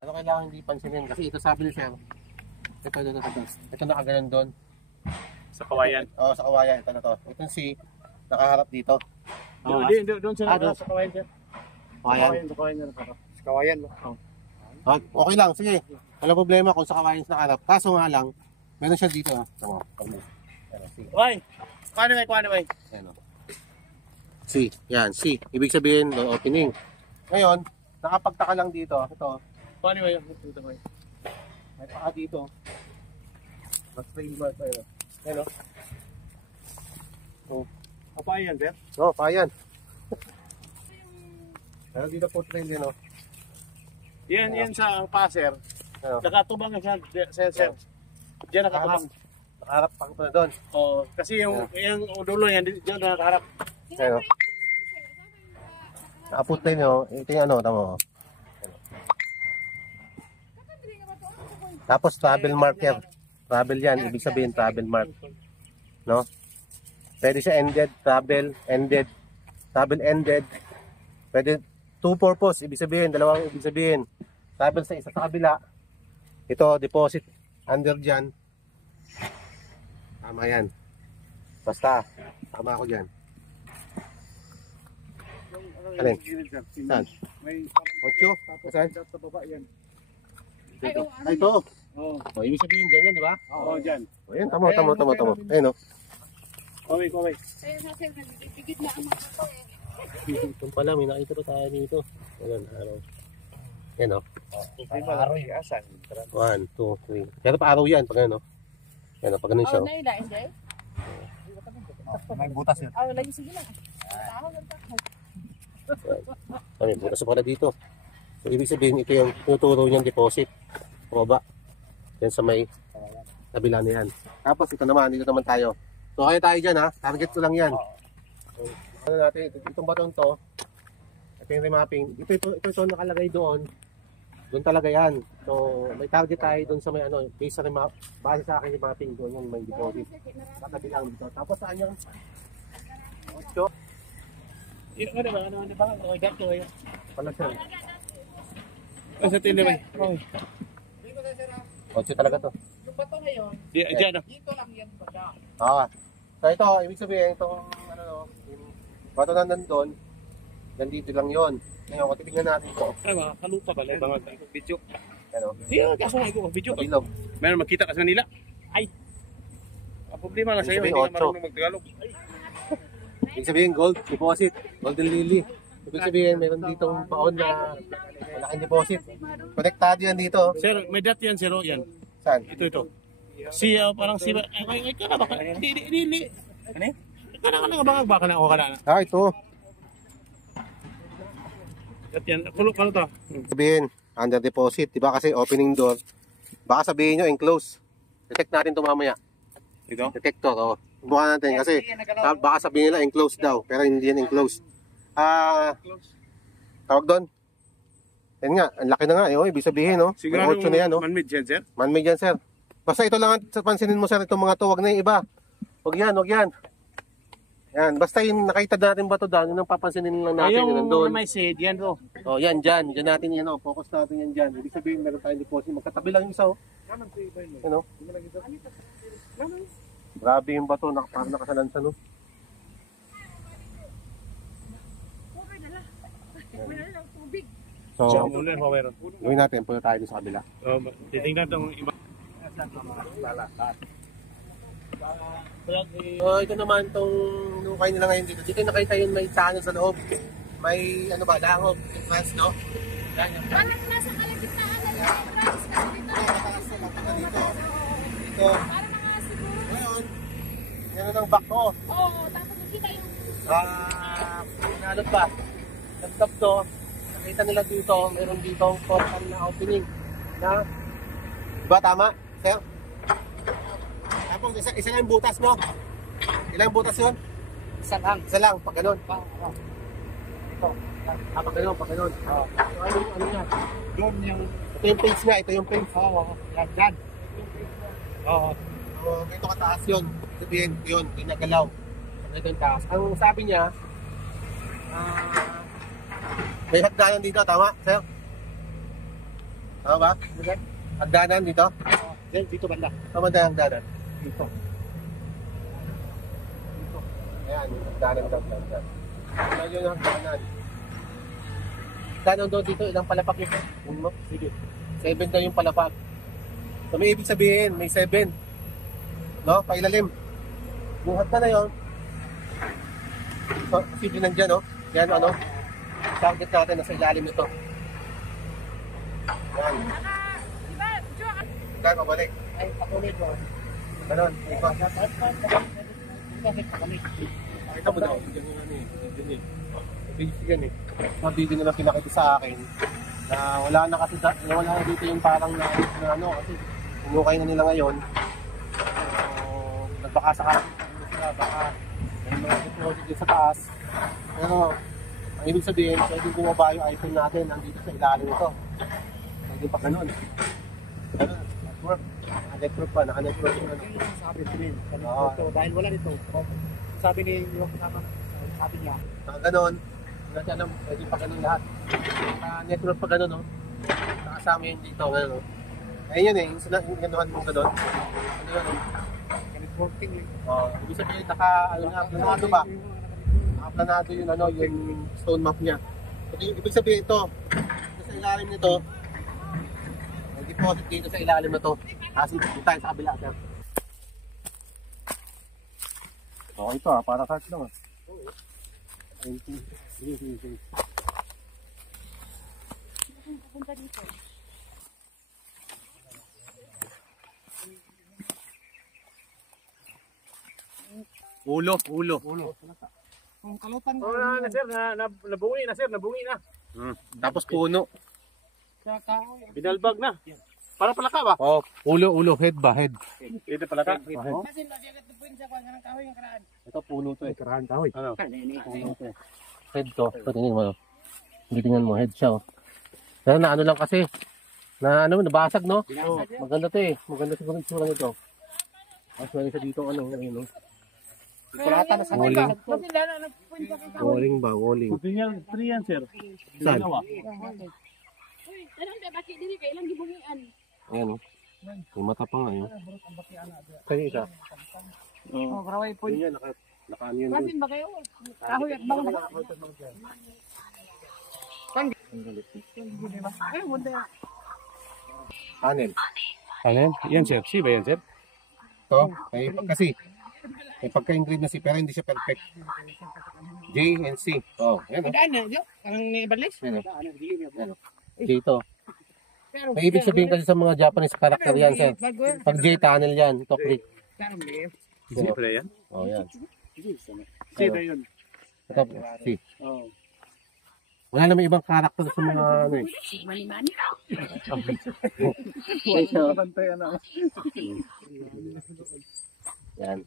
Ano kailangan hindi pansinin? Kasi ito sabi ni Sir. Ito. Ito nakaganon doon. Sa kawayan. Oo, sa kawayan. Ito na to. Ito si nakaharap dito. Doon sila doon. sa kawayan dyan. Kawayan? Sa kawayan na nakaharap. Sa kawayan. Okay lang, sige. Walang problema kung sa kawayan sa nakaharap. Kaso nga lang, meron siya dito. Tama. Why? Kuha na may. Ayan o. C. Yan, C. Ibig sabihin, no opening. Ngayon, nakapagtaka lang dito. Ito. Kuha na may. May paka dito. Mas trademark tayo. Ayan o. So, Kapayan, sir? no, payan. Pero dito po trail din o. Yan sa passer. Ano? Nakatubang siya, sir. Diyan nakatubang. Nakaharap pa ko na doon. Oo, kasi yung dulo yan, diyan nakaharap. Ayan o. Nakaput trail o. Ito yung ano, tama o. Tapos travel marker. Travel yan, ibig sabihin travel mark. No? Pwede siya ended, travel, ended, travel ended. Pwede two purpose, ibig sabihin, dalawang ibig sabihin. Travel sa isa sa kabila. Ito, deposit under dyan. Tama yan. Basta, tama ako dyan. Alin? Saan? May 8? Saan? sa baba yan. Ito. Ay, ito. Oo. O, ibig sabihin dyan yan, di ba? Oo, dyan. O, yan, tama. Ayun o. Kaway. Kaya sa akin, nagigit na ang mga ito eh. Ito pala, may nakita pa tayo dito. Ayan, araw. Yan o. Araw yung asan. 1, 2, 3. Pero pa araw yan, pag ano. Yan o, pag ganun siya. Oh, naila, hindi? May butas yun. Oh, lagi sige lang. Tahon lang tayo. Ay, butas pala dito. So, ibig sabihin, ito yung tinuturo niyang deposit. Baba. Yan sa may kabila na yan. Tapos ito naman, dito naman tayo. So, kaya tayo dyan ha. Target ko lang yan. So, ano natin, itong batong to. Ito yung remapping. Ito nakalagay doon. Doon talaga yan. So, may target tayo doon sa may ano, base sa remap, base sa akin remapping doon yung may deposit. Katabi lang dito. Tapos saan yung 8? Ano ba? Okay, gato kayo. Pala siya. Sa tindi ba? Oo. 8 talaga to. Yung bato ngayon, Diyan. dito lang yan ba siya? So ito, ibig sabihin, itong ano, yung bato na nandun, nandito lang yon. Ngayon, kung titignan natin ito, Ay, mga kalupa pala. Mga video. ano, Siya, kaso nga ko video. ilog. Meron magkita ka sa Manila? Ay. Ang problema lang sa'yo, Ibig hindi sabihin, ka marunong magtagalog. Ibig sabihin, gold, deposit, golden lily. Ibig sabihin, meron ditong baon na malaking deposit. Konektado yan dito. Sir, may dot yan, zero yan. Saan? Ito. Parang si... Ay, ka na ba? Hindi. Ano eh? Baka na ako ka na. Ito. Dot yan. Kulo to. Sabihin, under deposit, diba kasi opening door. Baka sabihin nyo, enclose. Detect natin ito mamaya. Ito? Detector, o. Bukan natin kasi baka sabihin nila enclosed daw, pero hindi yan enclosed. Tawag doon. Yan nga, ang laki na nga, ibig sabihin, no? Sigurado May 8 na yan, no? man-made yan, sir? Man-made yan, sir. Basta ito lang ang pansinin mo, sir, itong mga to, wag na yung iba. Wag yan. Yan, basta yung nakita natin ba ito daan, yun ang papansinin lang natin, yun nandun. may seed, yan bro. O, yan, dyan natin yan, focus natin yan dyan. Ibig sabihin, meron tayong deposit, magkatabi lang yung isa, Ano? Grabe yung bato, parang nakasalansan, no? Wala lang tubig. So, Meron. gawin natin, punta tayo sa kabila. Titingnan itong iba. So, ito naman itong nukay nila ngayon dito. Dito nakita yun may tunnel sa loob. May, ano ba, langob, entrance, no? Yan yung Parang nasa kalagitnaan na lang yung entrance kasi dito. dito. Parang mga siguro. Ngayon, yan ang back ko. Oo, tapos nakita yung... Nalot ba? Nag-stop to. Nakita nila dito, meron dito portal na opening. Na, diba tama, sir? Tapos isa lang yung butas, no? Ilang butas yun? Isa lang. Isa lang, pag ganun. Ito. Pag ganun. So, ano yan? Doon yung... Ito yung page nga, ito yung page. Oo, yan. Oo. So, ganito kataas yun. Sabihin, yun, pinagalaw. Ito yung taas. Ang sabi niya, may hagdanan dito, tama, sir? Tama ba? Hagdanan dito? Dito banda. Tama ba yung hagdanan? Dito. Ayan, yung hagdanan daw. Ayan yung hagdanan. Hagdanan daw dito, ilang palapak yun? Sige. 7 daw yung palapak. So may ibig sabihin, may 7. No? Pailalim. Yung hagdanan na yun, so, posible nandyan, no? Yan, ano? Target natin, nasa ilalim nito. Yan. Saan mabalik? Ay, pakulit mo. Ganon, ikot. Bakit pakulit? Ito mo daw, yan yung ano eh. Yan eh. Yan eh. Mabibig na lang pinakita sa akin na wala na kasi, wala na dito yung parang na ano, kasi umukay na nila ngayon. So, nagbaka sa kasi sila, baka may mga deposit din sa taas. Pero, ang ibig sabihin, pwede bumaba yung iPhone natin nandito sa ilalim ito. Pwede pa ganun. Ganun, network. Naka-network pa, naka-network yung ano. Sabi din. Oo. Dahil wala nito. Sabi ni yung kasama, sabi niya. Ganun. Natin alam, pwede pa ganun lahat. Naka-network pa ganun, no? Nakasama yun dito, ganun, no? Ayun yun eh, yung ganuhan mo ganun. Ano yun, no? Networking eh. Ibig sabihin, planado ba? Planado yung ano, yung stone map niya. So, ibig sabihin ito, sa ilalim nito, may deposit dito sa ilalim na to. Kasi dito tayo sa kabila, sir. Okay ito para search lang ah. Sige. Pupunta dito. Ulo. Kung kalutan ko na sir, nabungi na. Tapos puno. Sa kahoy. Binalbag na. Para palaka ba? Oh, ulo, head ba? Head. Ito palaka. Kasi nabiyagat na po yun sa kwan ng kahoy yung karaan. Ito puno to eh. Karahan kahoy. Ano? Puno to eh. Head to. Ito tingnan mo. Hindi tingnan mo, head siya oh. Pero na ano lang kasi, na ano, nabasag no? Maganda to eh. Maganda siguro yung tsura nito. Mas meron siya dito ano, ayun no? Kulata na sa Walling. Kasi lalo nagpunta sa kahoy. Walling ba? Walling. Free yan sir. Saan? Uy, anong bakit dili kay ilang gibungian? Ayan oh. May mata pa nga yun. Kaya isa. Oh, graway po. Yun yan, naka-ano yun Kasi doon. ba kayo? Kahoy at bang. Ay, wala. Panel. Ano? Yan sir. Si ba yan sir? Ito, may pagka-engrave na si pero hindi siya perfect. J and C. Oh, ayan oh. Daan na, yo. Ang may balis. Ayan oh. J ito. May ibig sabihin kasi sa mga Japanese character yan, sir. Pag J, tunnel yan. Ito, creek. Si ba yan? Oh, yan. Si ba yun? Ito, C. Oh. Wala naman ibang character sa mga ano eh. Mani-mani. Yan.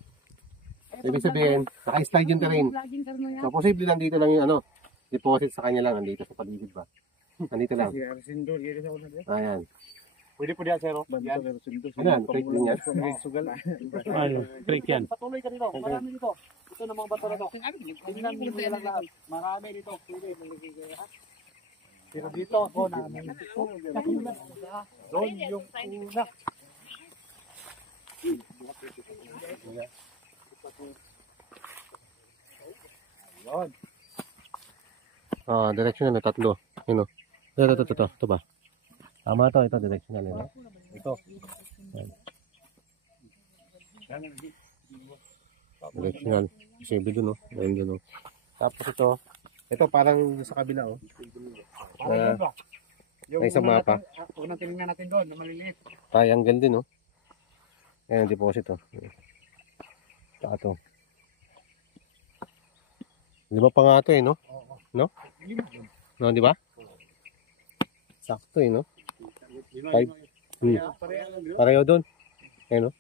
Ibig sabihin, naka-slide yung terrain. Laging karno yan. So, posible lang dito lang yung ano, deposit sa kanya lang, nandito sa paligid ba? Nandito lang. Ayan. Pwede po diyan sir. Yan. Ayan, creek din yan. Sugal. Ano? Creek yan. Patuloy ka dito. Marami dito. Ito namang bato na to. Tingnan mo lang lahat. Marami dito. Pero dito ako namin. Doon yung una. Directional na tatlo. Yun o. Ito ba? Tama to, ito directional yun. Ito. Yan. Directional. Posible dun o. Ayun dun o. Tapos ito parang sa kabila o. May isang mapa. Huwag nang tinignan natin doon na maliliit. Triangle din o. Ayan, deposit o. Ito. 5 pa nga ito eh, no? No? No, di ba? Sakto eh, no? 5. Pareho doon. Ayan, no?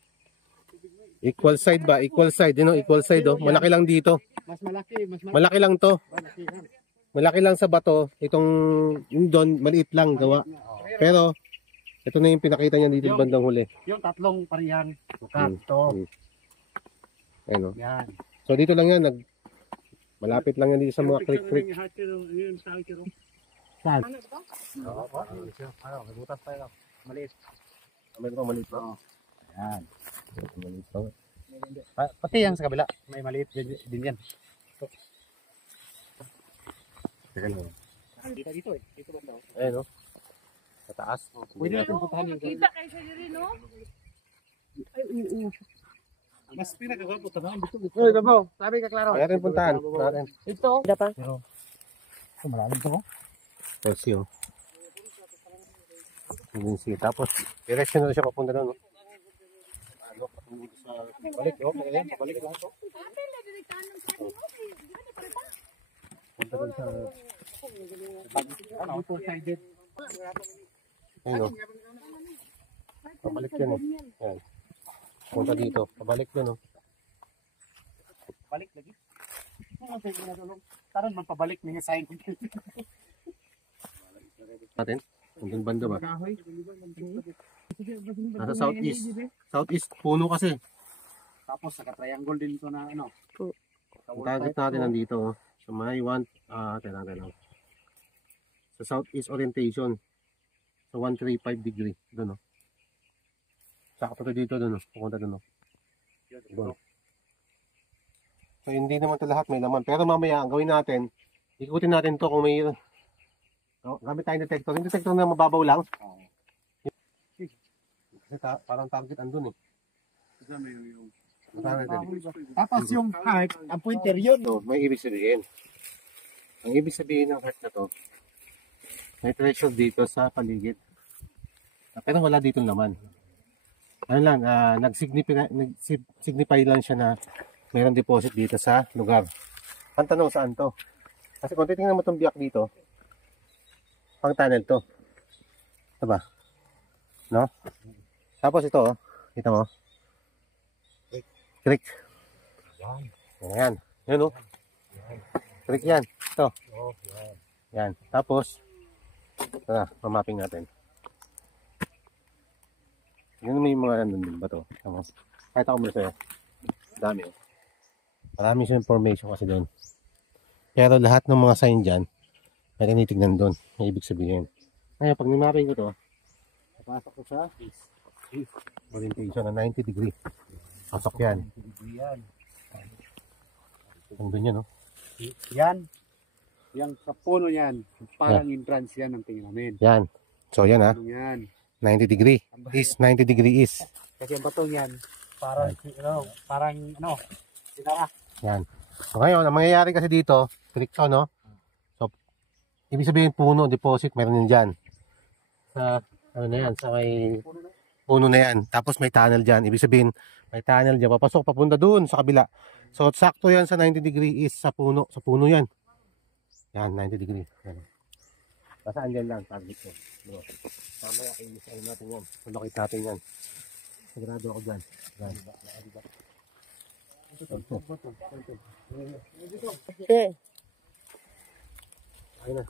Equal side ba? Equal side, you know? Equal side, oh. Malaki lang dito. Mas malaki. Malaki lang to. Malaki yan. Malaki lang sa bato. Itong, yung doon, maliit lang gawa. Pero, ito na yung pinakita niya dito bandang huli. Yung tatlong parihan. Hmm. Ito. Ayan, no? Yan. So, dito lang yan. Malapit lang yan dito sa mga creek. Saan? Ano ba? Oo, po. Ano, may butas pa yun. Maliit. Meron pa maliit ba? Yan. Maliit pa. Pati yan sa kabila. May maliit din yan. Teka lang. Dito eh. Dito ba daw? Ayun no? Sa taas. Pwede natin puntahan yung Kita kayo sa diri, no? Mas pinagagawa po tanong. Uy, Gabaw. Sabi ka, Claro. Kaya rin puntahan. Natin. Ito. Dapa. Oh, malalim to. Pwede yun. Sige. Tapos, direction na siya papunta doon. No? Ano? Papunta sa... Balik. Oh, balik lang ito. Ate, na diri kanang sa mo. Di ba pa pa? Punta doon sa... Ano, two-sided. Ayun no? Pabalik yun eh. Yan. Punta dito. Pabalik yun no? Balik lagi. Ano sa ginagawa? Taron man pabalik niya sa akin. Natin. Nandun banda ba? Kahoy. Nasa southeast. Southeast. Puno kasi. Tapos naka-triangle din ito na ano. Ang target natin nandito. Oh. So may one. Teka lang. Sa southeast orientation. So 135 degree. Doon no? Sakto to dito doon no? Pupunta doon no? Doon. So hindi naman ito lahat may laman. Pero mamaya ang gawin natin, ikutin natin to kung may gamit tayong detector. Yung detector na mababaw lang. Kasi parang target andun eh. Tapos yung heart, ang pointer yun. So, may ibig sabihin. Ang ibig sabihin ng heart na to, may threshold dito sa paligid. Pero wala dito naman. Ano lang, nag-signify lang siya na mayroong deposit dito sa lugar. Ang tanong saan to? Kasi kung titingnan mo itong biyak dito, pang tunnel to. Diba? No? Tapos ito, oh. Kita mo? Creek. Yan. Yan, oh. Creek yan. Ito. Yan. Tapos, tara, mamapping natin. Yan may mga nandun din ba to? Tama. Kahit ako muna sa'yo. Dami, oh. Marami siya information kasi doon. Pero lahat ng mga sign dyan, may tinitignan doon. May ibig sabihin. Ngayon, pag nimapping ko to, napasok ko sa orientation na 90 degree. Pasok yan. Nandun yan, no? Yan. Yang sa puno yan. Parang entrance yan ang tingin namin. Yan. So, yan ha. Yan. 90 degree. Is 90 degree is. Kasi ang batong yan, parang sinara. Yan. So, ngayon, ang mangyayari kasi dito, click to, no? So, ibig sabihin puno, deposit, meron yan dyan. Sa, ano na yan, sa may puno na yan. Tapos may tunnel dyan. Ibig sabihin, may tunnel dyan. Papasok, papunta dun sa kabila. So, sakto yan sa 90 degree is sa puno. Sa puno yan. Yan, 90 degree. Yan. Basaan dyan lang, target ko. Diba? Mamaya, i-miss natin yan. Locate natin yan. Sigurado ako dyan. Yan. Okay. Ayun na.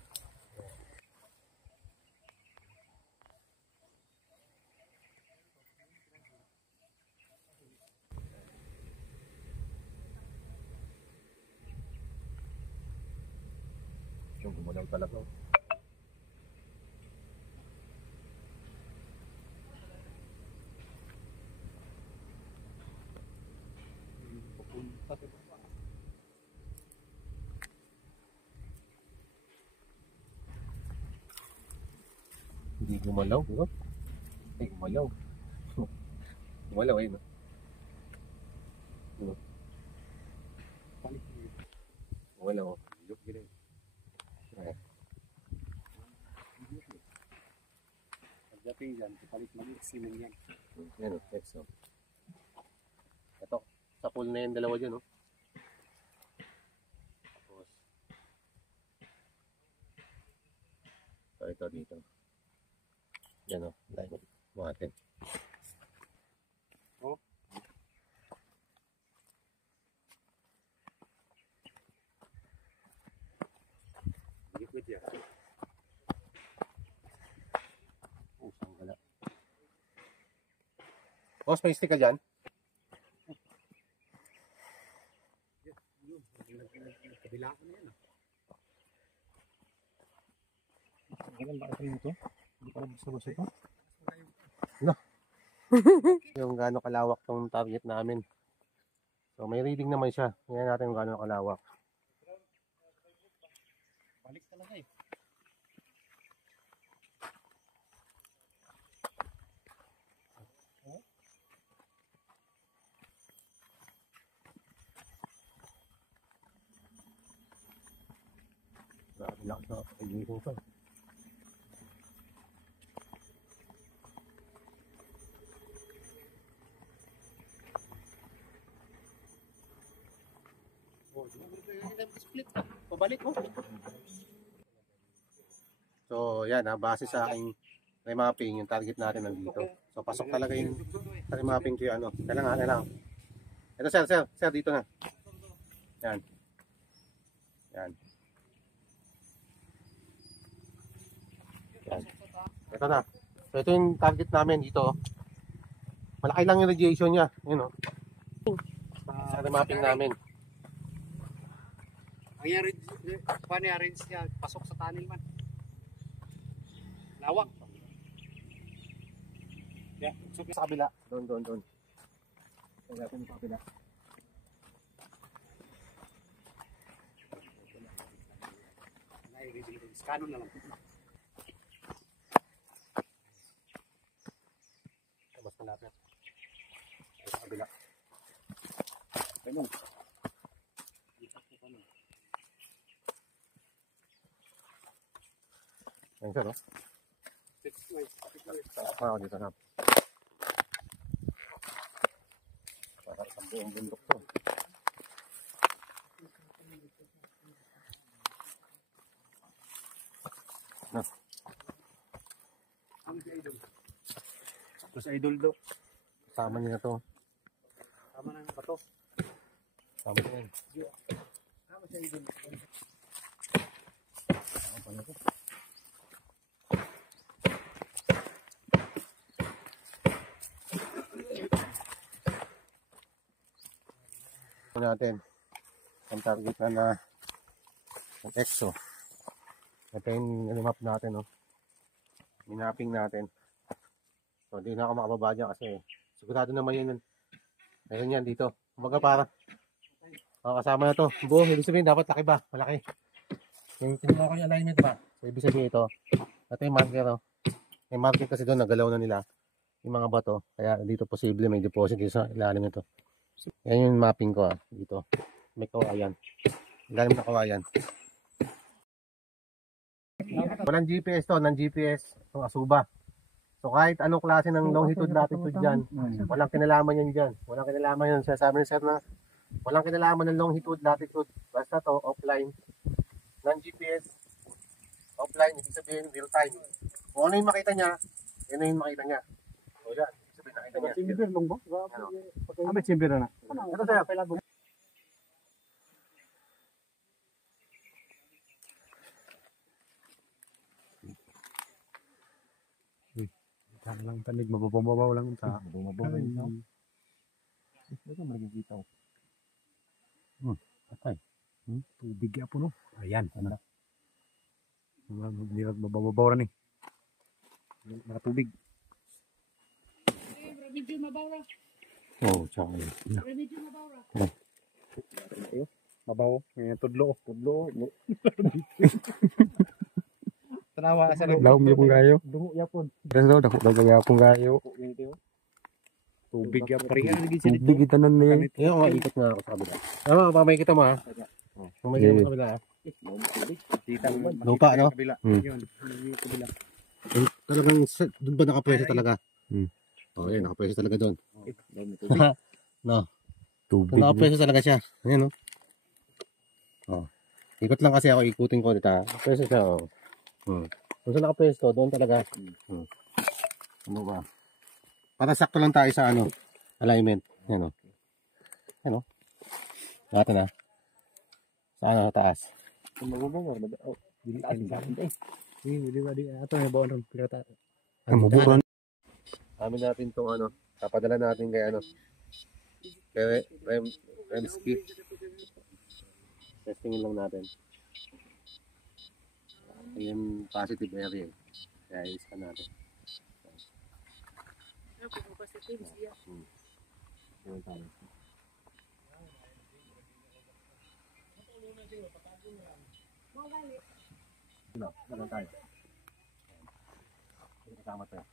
Yung gumalaw talaga. Hindi gumalaw, bro. Ay, gumalaw. Gumalaw, ayun. Gumalaw. Look, gilay. Ay. Pagdating dyan, palit mag-examine yan. Yan, oh. Next, oh. Ito, sa pool na yan, dalawa dyan, oh. Tapos, ito dito. Yan, oh. Dahil mo natin. Oh. Liquid yan. Oh, saan gala. Boss, may stick ka dyan? Kabila ko na yan. ito? Hindi pa nabasa ito? Yung gaano kalawak tong target namin. So may reading naman siya. Tingnan natin kung gaano kalawak. Balik talaga eh. Relax na. Pag-iising pa. Split. Pabalik oh. So yan ha, base sa aking remapping, yung target natin nandito. So pasok talaga yung remapping ko yung ano. Kailangan. Ito sir, dito na. Yan. Yan. Yan. Ito na. So ito yung target namin dito. Malaki lang yung radiation niya. Yun o. Sa remapping namin. Ang yung range niya, pasok sa tunnel man. Lawak. Yeah, so, Sa kabila. Doon. So natin sa kabila. Scanon na lang. Mas malapit. Sa kabila. Ganun. Yan sir, no? Ako dito na. Para sa buong bundok to. Na. Tapos idol do. Kasama niya na to. Tama na yung bato. Kasama niya yan. Tama sa idol. Ako pa na to. Natin ang target na ng EXO. Ito yung map natin, no? Minapping natin. So hindi na ako makababa dyan kasi sigurado naman yun. Ayun yan dito. Kumbaga para kasama na to. Buo, ibig sabihin dapat laki ba? Malaki. Yung tinula ko yung alignment ba? So ibig sabihin ito. Ito yung marker, no? Yung marker kasi doon nagalaw na nila yung mga bato. Kaya dito posible may deposit dito sa ilalim nito. Yan yung mapping ko dito. May kawayan. Ilalim na kawayan. Walang GPS to, ng GPS itong Asuba. So kahit anong klase ng longitude latitude dyan, walang kinalaman yan dyan. Walang kinalaman yan. Sabi ni sir na walang kinalaman ng longitude latitude. Basta to offline. Non-GPS. Offline, ibig sabihin real time. Kung ano yung makita niya, yun na yung makita niya. O yan, ibig sabihin nakita niya. Simber long ba? May simber na. Ito sir. Saan lang tanig, mababaw lang sa. Bumabaw rin ito. Ito magigitaw. Patay. Tubig po no. Ayan. Ano? Hindi mababaw rin eh. Nakatubig. Remedyo mabawra. Oo, tsaka yun. Remedyo mabawra. Mabaw. Ngayon tudlo. Tanawa sa rin. Laom niyo pong gayo. Dungo yapon. Tres daw, dako daw kaya pong gayo. Tubig yapon. Paringan lagi siya dito. Tubig itanan na yun. Ayun, ikot nga ako sa kabila. Tama, pamay kita mo ha. Pamay kita mo sa kabila ha. Lupa, no? Kabila. Hmm. Yun. Yung kabila. Talagang, doon ba nakapwesto talaga? Hmm. Oo, yun, nakapwesto talaga doon. No, Tubig. kung nakapwesto talaga siya. Ayan, no? Oh. Ikot lang kasi ako, ikutin ko dito ha. Nakapwesto siya, oh. Kung saan nakapwesto, doon talaga. Ano ba? Para sakto lang tayo sa ano, alignment. Yan, no? Yan, no? Natin ha. Sa ano, sa taas. Mababaw. Oh, dili ka ni bakit eh. Hindi ba di ato may baon ng pirata. Ang maburon. Amin natin itong ano, kapadala natin kay ano, kay Remski. Testingin lang natin. Ayan, positive area. Kaya i-scan natin. Yun tayo. Ano tayo? Kasama tayo.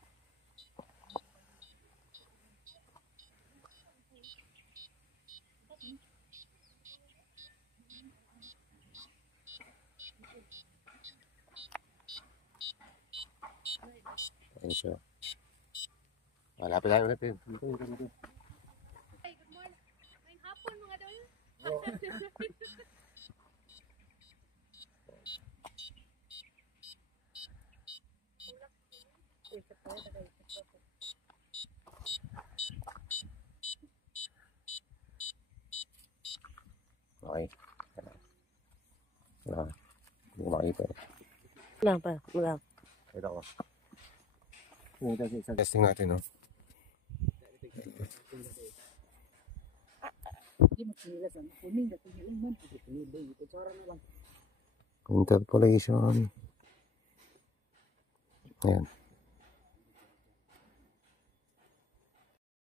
Ayun siya. Malapit tayo natin. Ay, good morning. Ngayong hapon mga dol. Okay. Hindi ko makita. Lang pa, lang. Ito ko. Testing natin, no? Interpolation. Ayan.